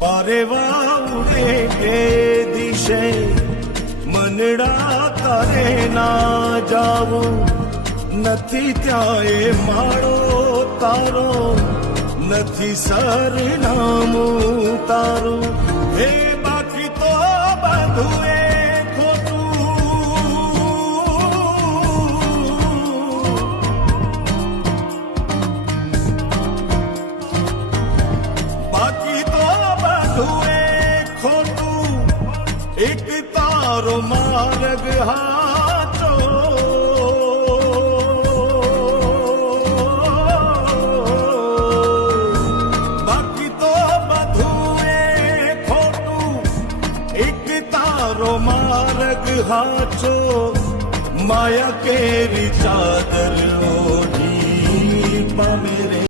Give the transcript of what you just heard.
પારેવા ઉડે એ દિશે મનડા તારે ના જાવું નથી ત્યાં એ માળો તારો નથી સરનામું તારું હે બાકી તો બધું એ એક તારો માર્ગ હાચો બાકી તો બધું એ ખોટું એક તારો માર્ગ હાચો માયા કેરી ચાદર ઓઢ